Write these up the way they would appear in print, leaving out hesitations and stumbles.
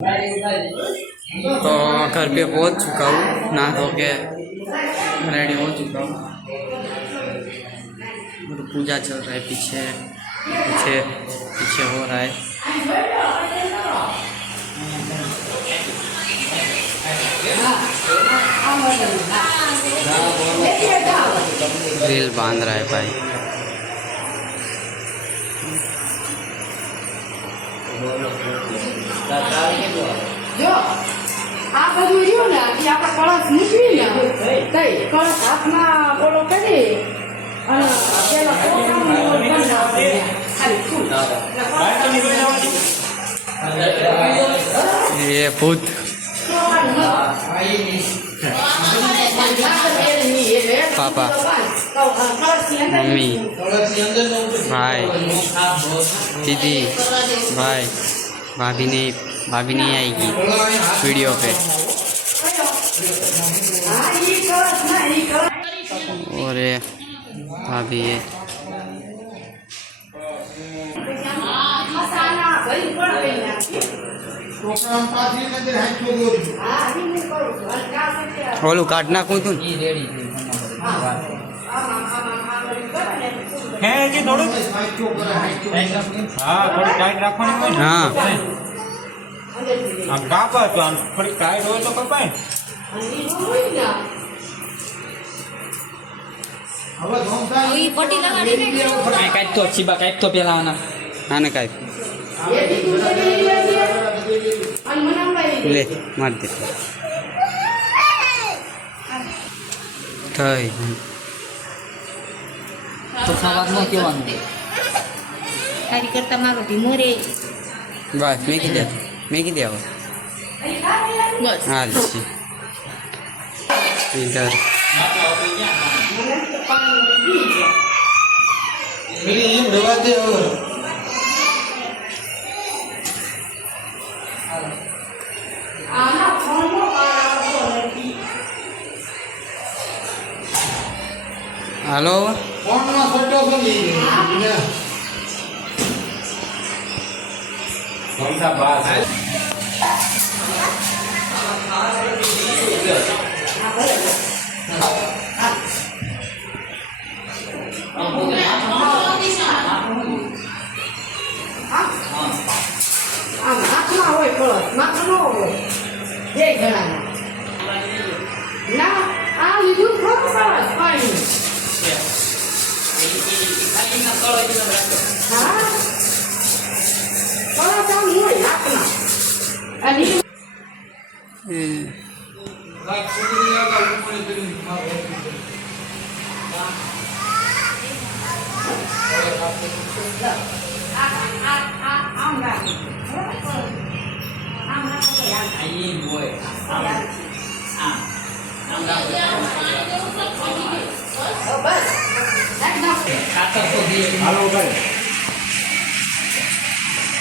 तो घर पे पहुंच चुका हूँ, नहा धो के रेडी हो चुका हूँ और पूजा चल रहा है पीछे पीछे पीछे हो रहा है। रील बांध रहा है भाई। જો આ બધું રહ્યું ને એ આપણે કળશ મૂકવી ને તઈ કળશ હાથમાં ઓલો કરી અને પેલા ये भूत पापा मम्मी भाई दीदी भाई भाभी नहीं आएगी वीडियो पे। और ये भाभी है ओलू काट नाखू तू हाँ આમ કાપા તો આમ થોડી ટાઈટ હોય તો કપાય કાઢ તો છીબા કાઢ તો પેલા આને કાઢ લે માર દે થઈ તો સવારમાં કેવાનું તારી કરતા મારો ધીમો રે બસ મેં કીધે હવે બસ હાલ છે ઇધર हेलो હાથમાં હોય કળશ માથું ન હોય બે ઘણા ના આ લીધું ખરું કળશ પાણી હા કળશ આમ હોય હાથમાં અને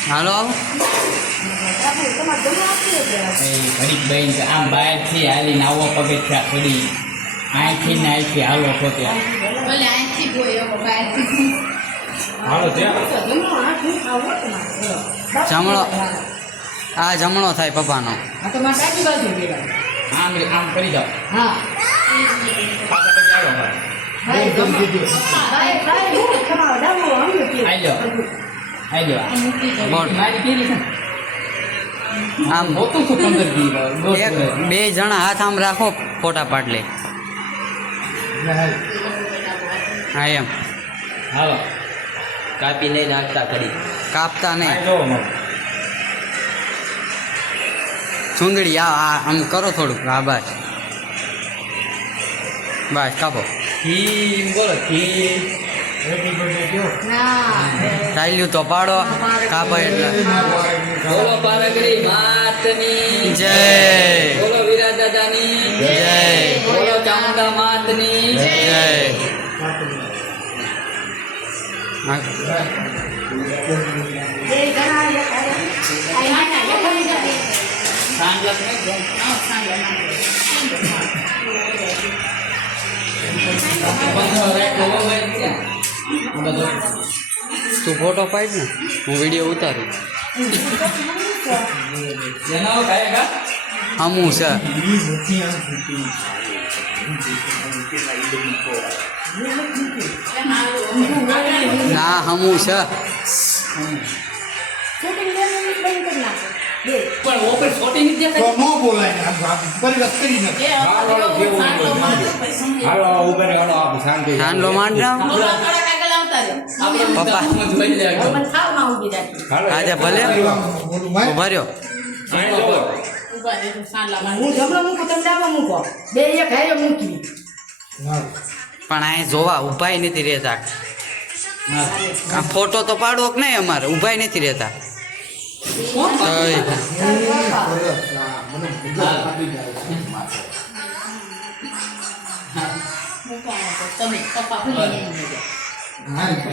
હાલો ઘડીક બેન આમ બહારથી હાલીને આવો પગથિયા ચડી અહીંથી ને અહીંથી હાલો છો ત્યાં ભલે અહીંથી ગયો બહારથી હાલો ત્યાં જમણો આ જમણો થાય પપ્પાનો આ તો મારે ડાબી બાજુ બેડા આમ આમ કરી જાઓ હા પાછા પછી આવ્યો ભાઈ ભાઈ હું તમારો ડાબો આમ આવી જાઓ બોલ. મારી કેરી છે આમ હોતું છું 15 દી એક બે જણા હાથ આમ રાખો ફોટા પાડ લે હા એમ હાલો કાપી લઈને નાખતા ઘડી કાપતા નહીં જો અમાર સુંદડી આ આમ કરો થોડુંક હા બસ બસ કાપો ખીમ બોલો ખીમ ના ચાલ્યું તો પાડો કાપો એટલે બોલો પારગડી માતની જય બોલો વીરા દાદાની જય બોલો ચામુંડા માતની જય હા. બે ઘણા સાંજક નહીં તું ફોટો પાડ ને હું વિડીયો ઉતારું જેનો કાયગા હમું છે ના હમું છે શૂટિંગ બંધ કરી નાખો બે પણ ઓપર છોટી નથી તો દેખાય નો બોલાય ને આમ પરિવર્તન કરી નાખે. હાલો ઉપર હાલો આપ શાંતિ નાનલો માંડ ના આપણે પપ્પા. જોઈ લે હાલો આજે ભલે બોલું ભાઈ. ઉભા રહ્યો અહીં જોવો. હું જમણો મૂકું તમે ડાબો મૂકો બે એક હારે મૂકી હા. પણ અહીં જોવા ઉભાય નથી રહેતા આ ફોટો તો પાડવો કે નહીં અમારે ઉભાય નથી રહેતા તોય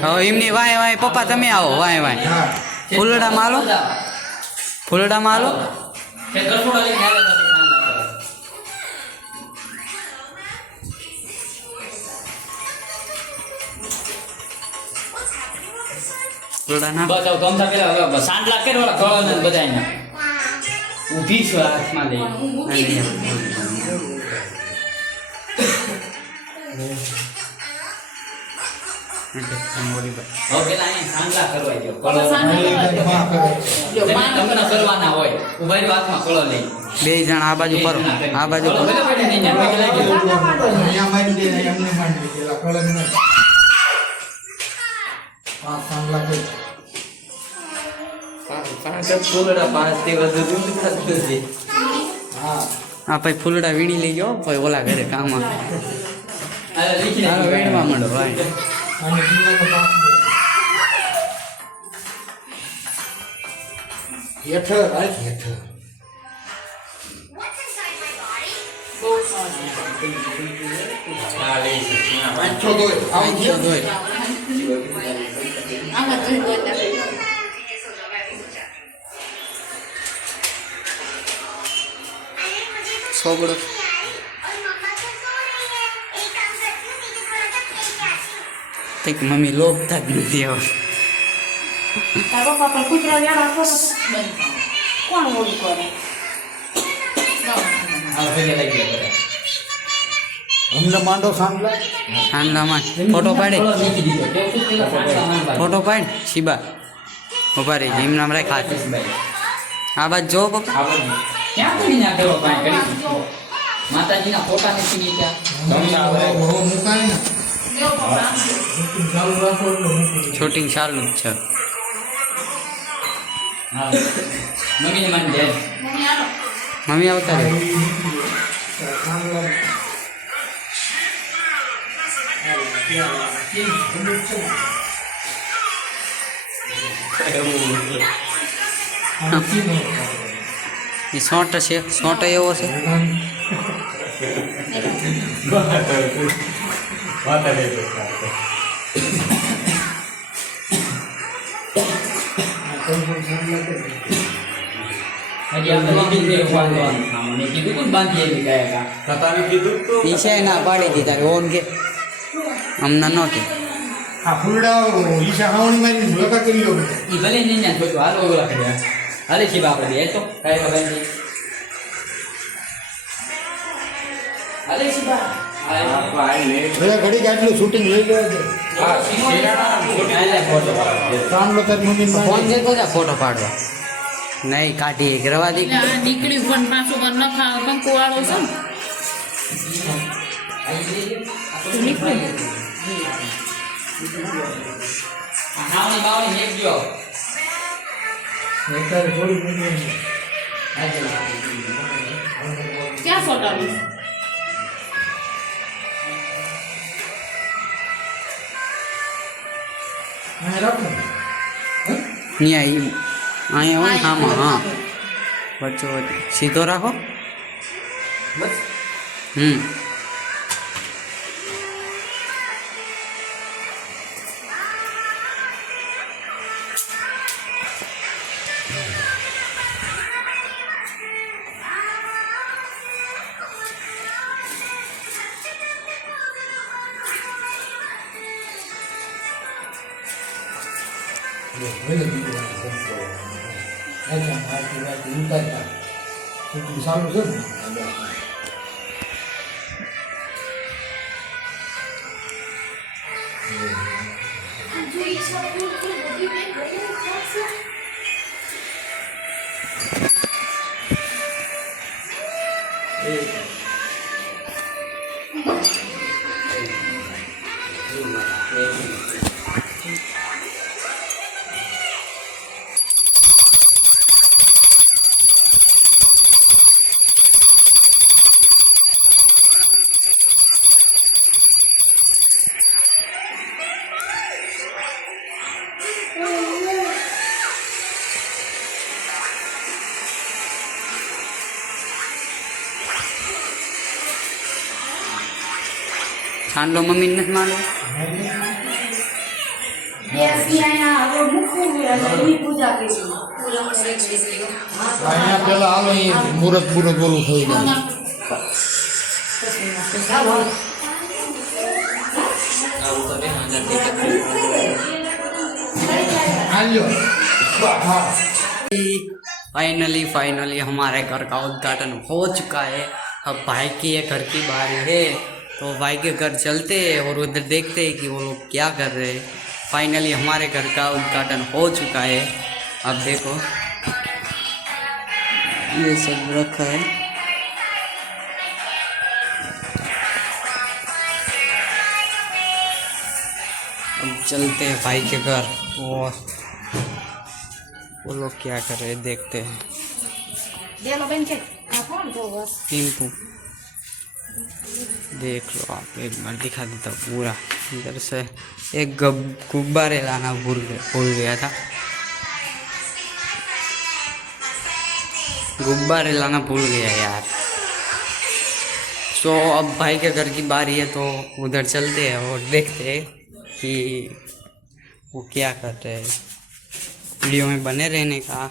હવે એમની વાય વાય પપ્પા તમે આવો વાય વાય હા. ફૂલડામાં હાલો ફૂલડામાં હાલો કે ગરફોડા લઈને આવે તો ફૂલડા ના બસ આવ તમતા પેલા હવે સાંડલા કરવાળા ગળો ને બધાયને ઊભી છો હાથમાં લઈ હવે પેલા અહીંયા સાંડલા કરવા દો કળો માં કરે. તમને કરવાના હોય ઉભા રહ્યો હાથમાં કળો લઈ બે જણ આ બાજુ ફરો આ બાજુ કળો ફરો. ભલે પડે નહીં ને પગે લાગી ગયો. અહીંયા માંડી દે, અહીંયા એમને માંડી દે. પેલા કળશ ને. પાંચ સાંભળા કરી. હા. આ ભાઈ ફૂલડા વીણી લઈ ગયો ભાઈ ઓલા ઘરે કામમાં અરે લીખી હાલો વીણવા માંડો ભાઈ અને દીવાનો પાંચ દે. હેઠળ રાખ, હેઠળ. પાંચસો દોય. આવું છે. સોગડો કંઈક મમ્મી લોભતા જ નથી હવે તારો પપ્પા કૂતરા વ્યાડા કરો કોણ ઓલું કરે હા પગે લાગી ગયો બધા. અમને માંડો સાંભળા. હાંડલામાં ફોટો પાડે કળો નીચી દીધો કેવું છે પેલા સાંડલા માંડવા. ફોટો પાડ શીબા ઉભા રહી એમ નામ રાખ હાથ આ બાજુ જો પપ્પા આ બધું ક્યાં કરી ના કરો કાંઈ કરી માતાજીના ફોટા નથી નીચા બહુ મુકાય ને. ચાલુ રાખો એટલે મૂકી. શૂટિંગ ચાલુ જ છે હા મમ્મીને માન દે મમ્મી આવતા રહે સાંભળા. એ સોટ છે સોટ એવો છે હજી આપણે લીધી છે બાંધવાનું સામાન. એ કીધું તું ને બાંધી આવી ગયા કા. તાતાને કીધું તો એ છે ના પાડી દીધા કે ઓન કે અમને ન કે આ ફૂલડા ઈશા હાવણી મારી મુલાકાત કરી લો. ઈ ભલે નહીં ને જોતું હાલો ઓલા કર્યા હાલે શીબા આપણે દે તો કાંઈ તો બાંધી હાલે શીબા હાલે હવે ઘડીક આટલું શૂટિંગ લઈ લેવા દે. હાલે ફોટો પાડો. સાંભળો તારી મમ્મી ફોન છે તો જા ફોટો પાડવા નહીં કાઢી રવા દી દીકરી પણ પાછું પણ નખા કંકુ વાળો છે ને નીકળી આ હાવણી બાવણી હેકજો અત્યારે થોડી મમ્મી ક્યાં ફોટાવી હા રાખો. અહીંયા અહીંયા હોય ને આમાં હા વચ્ચે વચ્ચે સીધો રાખો એટલે માટી વાટી ઉતારતા એટલું સારું છે ને છાંડલો મમ્મી નથી માનો અહીંયા પેલા હાલો એ મુરત બુરત બોલું થઈ ગયું હાલ્યો હા फाइनली हमारे घर का उद्घाटन हो चुका है। अब भाई की ये घर की बारी है, तो भाई के घर चलते हैं और उधर देखते हैं कि वो लोग क्या कर रहे हैं। फाइनली हमारे घर का उद्घाटन हो चुका है। अब देखो ये सब रखा है। अब चलते हैं भाई के घर और वो लोग क्या कर रहे हैं देखते हैं। टिम्पू देख लो आप, एक बार दिखा देता हूँ पूरा। इधर से एक गुब्बारे लाना भूल गया था, गुब्बारे लाना भूल गया यार। तो अब भाई के घर की बारी है, तो उधर चलते हैं और देखते हैं कि वो क्या कर रहे हैं। वीडियो में बने रहने का।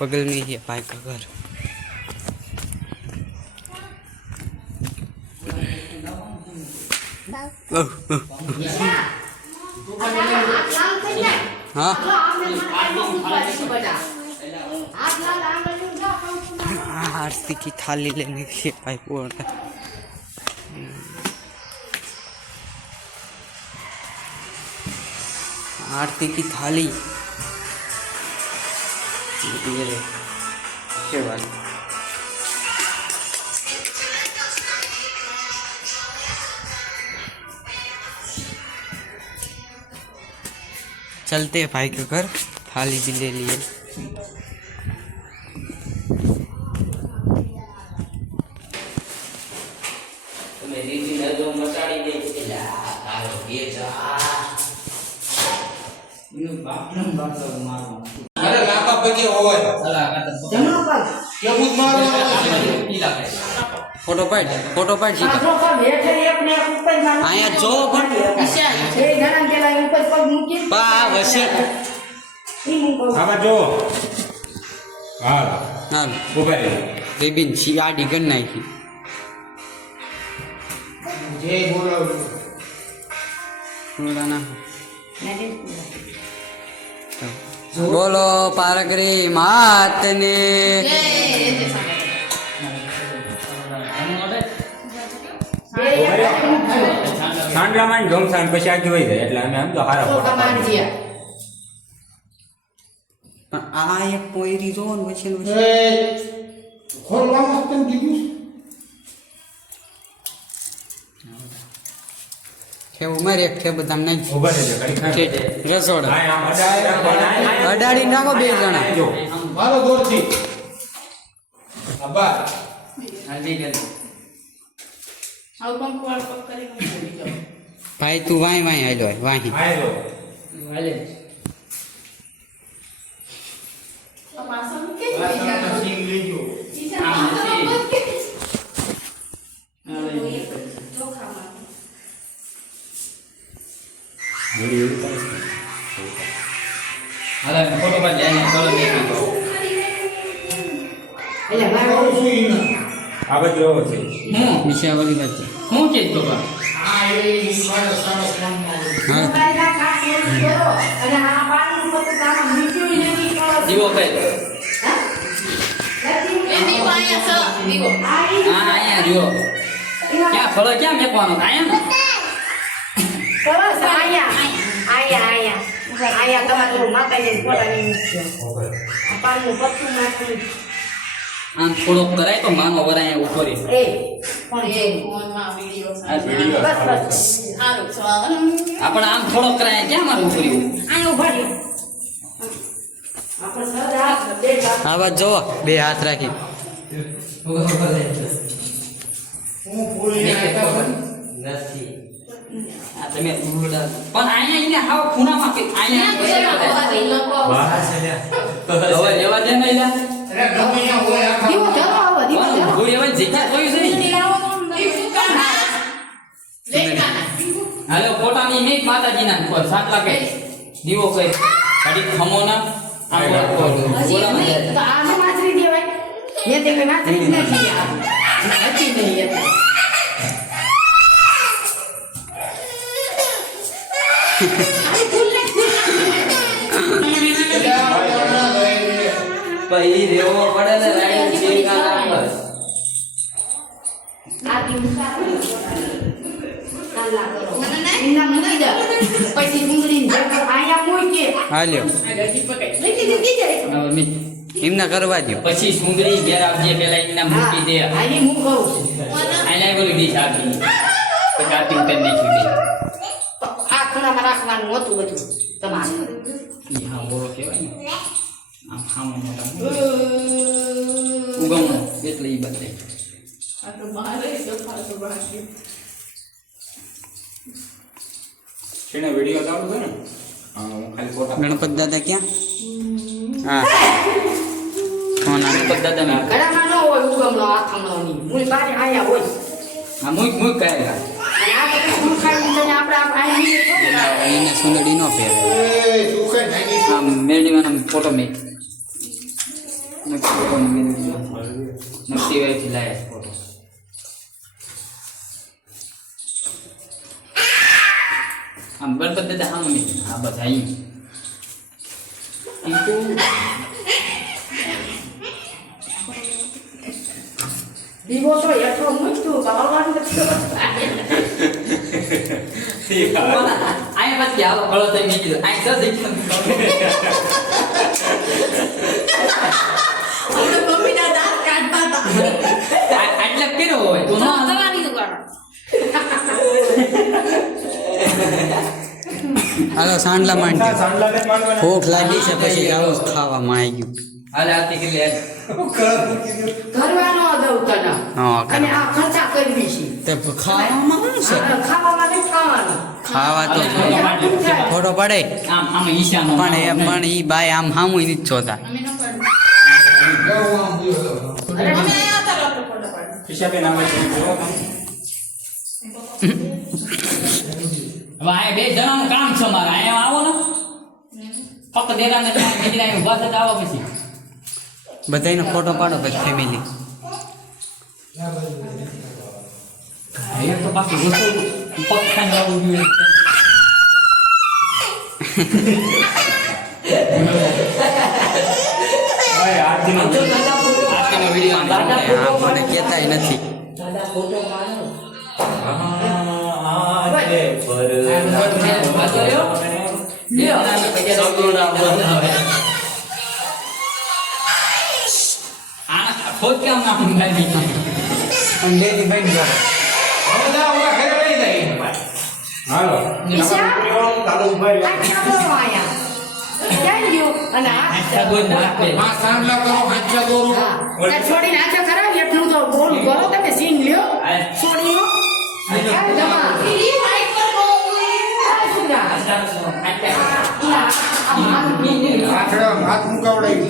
बगल में ही है भाई का घर। हाँ आरती की थाली लेने के लिए भाई बोल रहा है। आरती की थाली ये वाली। चलते हैं भाई के घर, थाली भी ले लिए। અરે લાંબા પગે હોય કેવું મારવાનું फोटो पाट जी आया जो આમાં જો હા हाँ ઉભા રહે बेबीन सी आडी कर नाखी। જય બોલાવ बोलो पारकरी मात ने। સાંડલામાં ઢોંગસાન પછી આગળ વહી જાય એટલે અમે આમ તો હારા પણ આ એક પોયરી જો ને વચ્ચે ખોલવામાં કેમ કીધું છે ઉમર એક છે બધા નહીં ઉભા રહેજો ઘડી રસોડા હા આમ અડાડી અડાડી નાખો બે જણા। જો મારો દોરથી આભાર ભાઈ તું વાય વાય હાલો વાહી આય જો સિંગ લેજો ફોટો પર જઈને ચલો દેખાતો કહું છું ઈને. આ બધું એવો છે હું વિષય વાળી વાત છે। હું છે તો આ એ મારા સારો ફોનમાં હા દીવો કઈ એ દીવો અહીંયા છે દીવો આ ઈ હા અહીંયા દીવો ક્યાં ફળો ક્યાં મેકવાનો અહીંયા કળશ આયા તમારું માતાજી પોતાની મૂક્યો આ પાણીનું પત્તું નાખી આમ થોડોક કરાય તો માનો વરાય ઉપર એ પણ એ ફોનમાં વિડિયો આ વિડિયો બસ બસ સારું છે આપણે આમ થોડોક કરાય ક્યાં મારું ઉપર આયા ઉભા રહ્યો આપણે સદા બે આ વાત જો બે હાથ રાખી આ તમે ઉરડા પણ અહીંયા એને હાવ ખૂણામાં કે અહીંયા હવે લેવા દે ને એલા દીવો જરો આવો દીવો પણ જરો હું એવા જેઠા જોયું છે ને હાલો પોતાની નહીં માતાજીના પર સાત લાગે દીવો કઈ ઘડી ખમો ના આમ બોલામાં જાય તો આને માછલી દેવાય ને તે કે માછલી નથી આ હતી નહીં એટલે પહેલી રેવો પડે ને રાઈડ છે કા પર આ દિવસા કાલા કરો ઇના મૂકી દે પછી ડુંગળી આયા મૂકી હાલ્યો હવે મી એમના કરવા દો પછી સુંદરી ઘેર આવજે પેલા એમના મૂકી દે આની હું કહું આના બોલી દી સાબી તો કાતી ઉતર નાખી દે આ ખૂણામાં રાખવાનું હતું બધું તમારે ઈ હા બોલો કહેવાય ને આમ ખામો મોટા ઉગમો એટલે ઈ બતાય આ તો મારે તો ફાટો બાકી શેને વિડિયો ચાલુ છે ને હા હું ખાલી ફોટા ગણપત દાદા ક્યાં હા ફોન આવે ગણપત દાદા ના ઘડામાં ન હોય ઉગમનો આથમણોની મૂળ બારી આયા હોય હા મુક મુક કહેલા અને આ બધું સુખાઈ ને આપણે આઈ એને સુંદડી નો પહેરે આમ મેળીમાં ફોટો મેક નક્કી હોય થી લાયા ફોટો આમ ગણપત દાદા આમ મેક આ બસ આઈ ટીકુ દીવો તો એટલો મૂક્યું બાળવાનું નથી આય પછી આવો ફળો થઈ નીકળ્યો આય સર દેખ્યું આપણે મમ્મીના દાંત કાઢતા હતા આટલે કેરો હોય તો ના તમારી દુકાન હાલો સાંડલા માંડ ભૂખ લાગી છે પછી આવું જ ખાવામાં આવી ગયું હાલે આતી કે લે કરવાનો દઉં તને હા અને આ ખર્ચા કરવી છે તે ખાવામાં શું છે ખાવામાં નથી ખાવાનું ખાવા તો ફોટો પડે આમ આમ ઈશાનો પણ ઈ બાય આમ હામુય નથી જોતા અમે ન પાડું અને અમે આ તરફ ફોટો પાડું હિસાબે નામ છે જોવો તમે હવે આ બે જણાનું કામ છે મારા અહીંયા આવો ને ફક્ત દેરાને મેજીના ઉભા થતા આવો પછી બધાયનો ફોટો પાડો પછી ફેમિલી એ તો બાકી વસ્તુ પગ ખાઈને આવવું જોઈએ ભાઈ આરતીનો આજનો વિડિયો આ મને કહેતાય નથી ખોદ કેમ ના મંગાવી હાલો ઈશા? ચાલો ઉભા રહ્યો આ ચાલો આયા ક્યાં ગયો અને આ હા છોડીને આચો કરાવ એટલું તો બોલ કરો તમે સીન લ્યો છોડીનો ક્યાં જમા ઈ વાઈટ પર બહુ આ સુગા હાથ મુકાવડાવી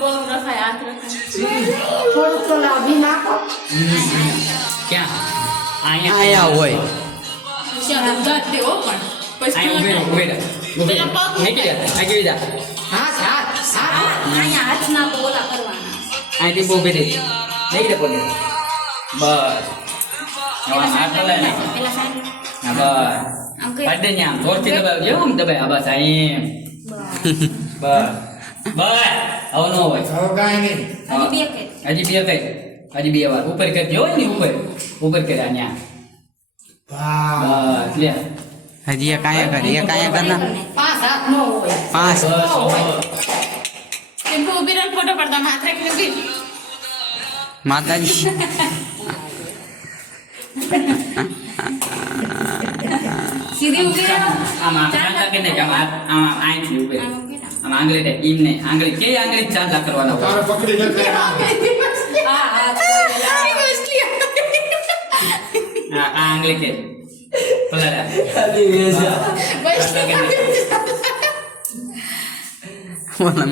બોલ રખાય હાથ રખાય થોડુંક તો લાવી નાખો ક્યાં આયા હોય શરમ દાંત દેવો પણ પછી પેલા પગ નીકળી જા હાથ હાથ હાથ અહીંયા હાથના બોલા કરવાના અહીંથી બહુ ભેટી નીકળે પડે બસ હવે હાથ હલાય ને પેલા સાઈડ હા બસ આમ કરી પાડે ને આમ જોરથી દબાવજો આમ દબાય આ બસ અહીં બસ બસ બસ હવે નો હોય હવે કાંઈ નહીં. હજી બે કઈ હજી બે કઈ હજી બે વાર ઉપર કરતી હોય ને ઉપર કર્યા ન્યા વાહ. બસ લે હજી ये काया करना 5 હાથ ન હોય 5 બસ કેમ કે ઊભી રહીને ફોટો પડતા હાથ રાખીને ઊભી माताजी સીધી ઊભી રહો આમ ચાંદલા કે નહીં આમ આંખી ઉપર આમ આંગળી ને ઈમ ને આંગળી કે આંગળી ચાંદલા કરવાના હોય તારે પકડી શકે હા હા આ આંગળી કે પલાડા बोला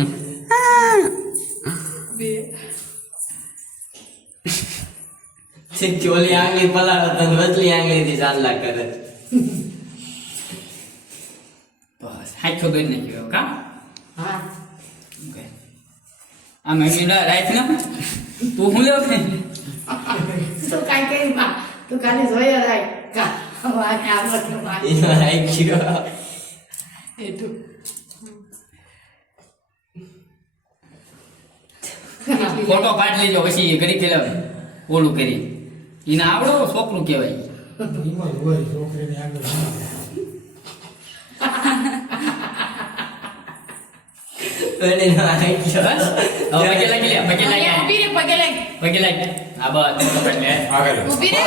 ચોલી આંગળી પલાળો તો વચલી આંગળી થી ચાંદલા કરે બસ હાથો ગઈ નાખ્યો કા હા ઓકે આ મેમીના રાઈટ ના તું હું લેવ કે તો કાઈ કઈ માં તું ખાલી જોયા રાય કા આ કામ ન માં એનો રાખ્યો એટલું ફોટો પાડી લેજો પછી ઘડી પેલા ઓલું કરી એને આવડો છોકરું કહેવાય એમાં જ હોય છોકરીની આગળ એનો રાખ્યો હવે પગે લાગી લે પગે લાગી ઊભી રહે પગે લાગ પગે લાગી આ બસ પકડ લે આગળ ઊભી રહે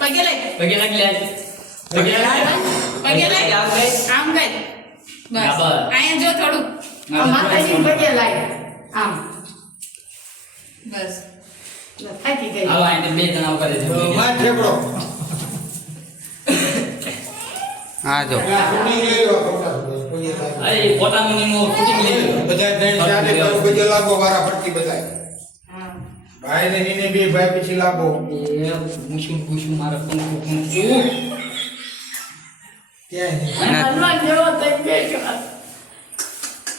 પગે લાગ પગે લાગી લે પગે લાગી પગે લાગ આમ ગઈ બસ હા, બસ. અહીંયા જો થોડું માતાજી પગે લાય આમ બસ થાકી ગઈ હાલો આ બે જણા ઉપર તો વાત ઠેકડો. आ जाओ શૂટિંગ લઈ લો ફોટા. પગે લાગો. અરે ફોટાનું નીમો શૂટિંગ લઈ લો બધા ત્રણ ચારે તો પગે લાગો વારા ફરતી બધા. હા ભાઈ ને નીને બે ભાઈ પછી લાગો. એ પૂછું મારા પૂછું ક્યાંય નહીં. હનુમાન જેવો થઈ ગયો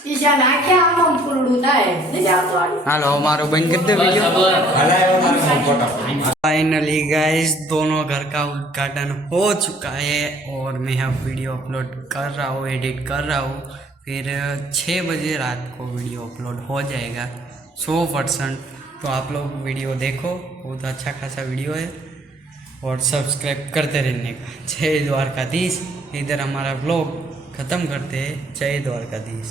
ઈશા નાખ્યા આમ ફૂલડું થાય નહીં આવતો हेलो हमारो बंद कर दे वीडियो હલાયો મારો ફોટા फाइनली गाइस दोनों घर का उद्घाटन हो चुका है और मैं अब वीडियो अपलोड कर रहा हूँ एडिट कर रहा हूँ फिर 6 बजे रात को वीडियो अपलोड हो जाएगा 100%। तो आप लोग वीडियो देखो बहुत अच्छा खासा वीडियो है और सब्सक्राइब करते रहने का। जय द्वारकाधीश। इधर हमारा व्लॉग ख़त्म करते हैं। जय द्वारकाधीश।